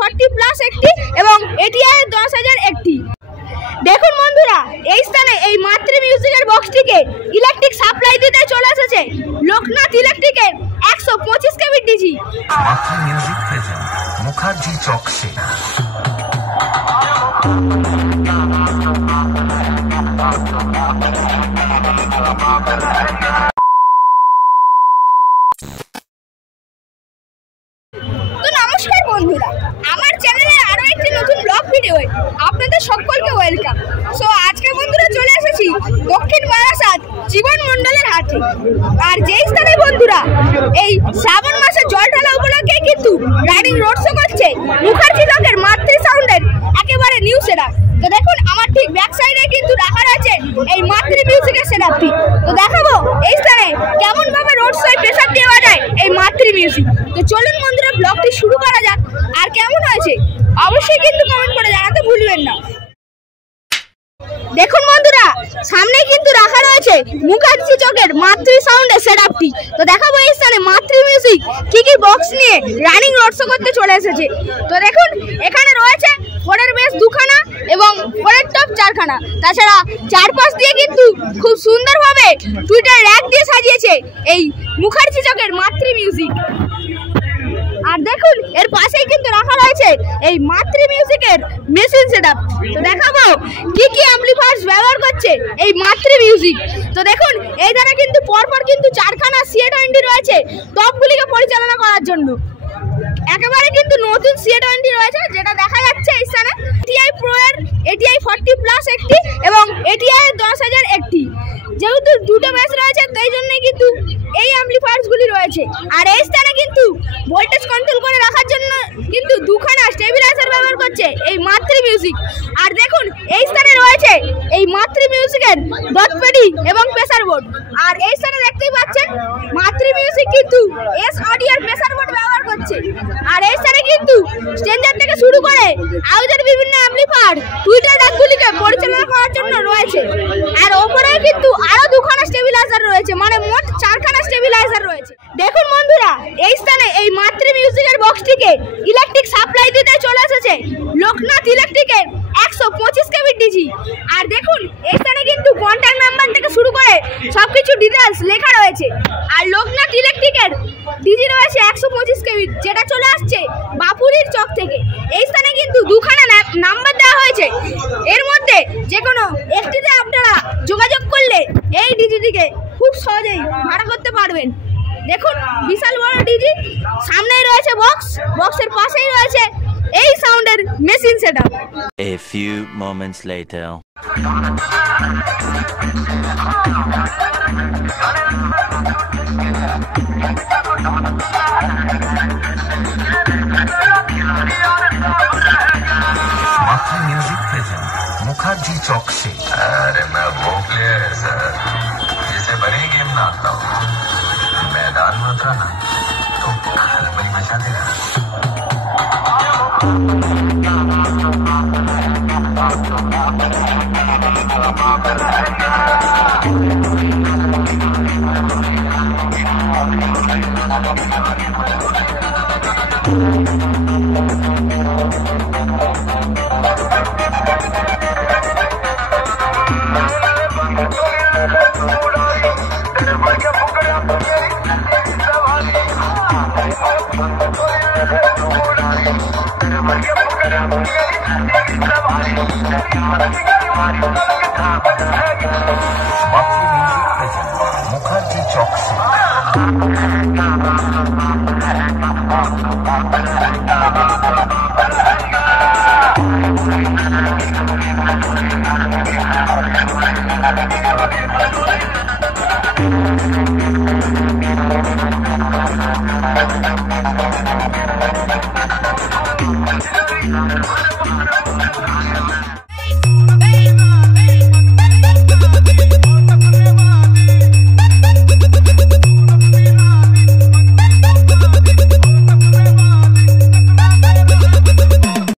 40+ একটি এবং ATI 10,000 একটি। দেখুন বন্ধুরা, এই স্থানে এই মাতৃ মিউজিকের বক্সটিকে ইলেকট্রিক সাপ্লাই দিতে চলে এসেছে লোকনাথ ইলেকট্রিকের 125 কেভি ডিজি। মাতৃ মিউজিক প্রেজেন্ট মুখার্জি চক সে। নমস্কার বন্ধুরা, আমার চ্যানেলে আরো একটি নতুন ব্লগ ভিডিও আপনাদের সকলকে ওয়েলকাম। সো আজকে বন্ধুরা চলে এসেছি দক্ষিণ বারাসাত জীবন মণ্ডলের হাটে। আর যেই স্থানে বন্ধুরা এই শ্রাবণ মাসে জল ঢালা উপলক্ষে কিন্তু রাইডিং রোড শো করছে মুখার্জি চকের মাতৃ সাউন্ডের একেবারে নিউ সেটআপ। তো দেখুন আমার ঠিক ব্যাক সাইডে কিন্তু রাখা আছে এই মাতৃ মিউজিকের সেটআপটি। তো দেখাবো এই স্থানে কেমন ভাবে রোড শোয় প্রেসার দেওয়া যায় এই মাতৃ মিউজিক। তো চলুন বন্ধুরা ব্লগটি শুরু করা যাক। আর কেমন হয়েছে অবশ্যই কিন্তু কমেন্ট করে জানাতে ভুলবেন না। দেখুন বন্ধুরা, সামনে কিন্তু রাখা রয়েছে মুখার্জি চকের মাতৃ সাউন্ডের সেটআপটি। তো দেখাবো এই স্থানে মাতৃ মিউজিক কি কি বক্স নিয়ে রানিং রোড শো করতে চলে এসেছে। তো দেখুন এখানে রয়েছে ফোরের বেস 2খানা এবং ফোরের টপ 4খানা। তাছাড়া চারপাশ দিয়ে কিন্তু খুব সুন্দরভাবে টুইটার র্যাক দিয়ে সাজিয়েছে এই মুখার্জি চকের মাতৃ মিউজিক। আর দেখুন এর পাশেই কিন্তু রাখা রয়েছে এই মাতৃ মিউজিকের মেশিন সেটআপ। তো দেখাবো কি কি অ্যাম্পলিফায়ার্স ব্যবহার করছে এই মাতৃ মিউজিক। তো দেখুন এই ধারে কিন্তু পরপর কিন্তু 4খানা CA20 রয়েছে টপগুলিকে পরিচালনা করার জন্য। একেবারে কিন্তু নতুন CA20 রয়েছে যেটা দেখা যাচ্ছে এই স্থানে। ATI Pro এর ATI 40+ একটি এবং ATI 10,000 একটি। যেহেতু দুটো বেস রয়েছে তাই জন্যই কিন্তু এই অ্যাম্পলিফায়ার্সগুলি রয়েছে। আর এই স্থানে কিন্তু ভোল্টেজ কন্ট্রোল করে রাখার জন্য কিন্তু 2খানা স্টেবিলাইজার ব্যবহার করছে এই মাতৃ মিউজিক। আর দেখুন এই স্থানে রয়েছে এই মাতৃ মিউজিকের ডট পেডি এবং প্রেসার বোর্ড। আর এই স্থানে দেখতেই পাচ্ছেন মাতৃ মিউজিক কিন্তু S অডিওর প্রেসার বোর্ড ব্যবহার করছে। আর এই স্থানে কিন্তু স্ট্রেঞ্জার থেকে শুরু করে আউজের বিভিন্ন অ্যাম্পলিফায়ার টুইটার ডাকগুলিকে পরিচালনা করার জন্য রয়েছে। আর ওপরেও কিন্তু আরো 2খানা স্টেবিলাইজার রয়েছে, মানে মোট 4খানা স্টেবিলাইজার রয়েছে। দেখুন বন্ধুরা, এই স্থানে এই মাতৃ মিউজিকের বক্সটিকে ইলেকট্রিক সাপ্লাই দিতে চলে এসেছে লোকনাথ ইলেকট্রিকের 125 কেভি ডিজি। আর দেখুন এই স্থানে কিন্তু কন্ট্যাক্ট নাম্বার থেকে শুরু করে সবকিছু ডিটেলস লেখা রয়েছে। আর লোকনাথ ইলেকট্রিকের ডিজি রয়েছে 125 কেভি, যেটা চলে আসছে বাপুরির চক থেকে। এই স্থানে কিন্তু 2খানা নাম্বার দেওয়া হয়েছে, এর মধ্যে যে কোনো একটিতে আপনারা যোগাযোগ করলে এই ডিজিটিকে খুব সহজেই ভাড়া করতে পারবেন। দেখুন বিশাল বড় ডিজি, সামনেই রয়েছে বক্স, বক্সের পাশেই রয়েছে এই সাউন্ডের machine setup. A few moments later. मातृ म्यूजिक प्रेजेंट मुखर्जी चौक से। अरे मैं वो प्लेयर है सर जिसे बड़े गेम में आता हूँ। मैदान में उतरा ना तो बड़ी मजा देगा। मुखर्जी चौक से।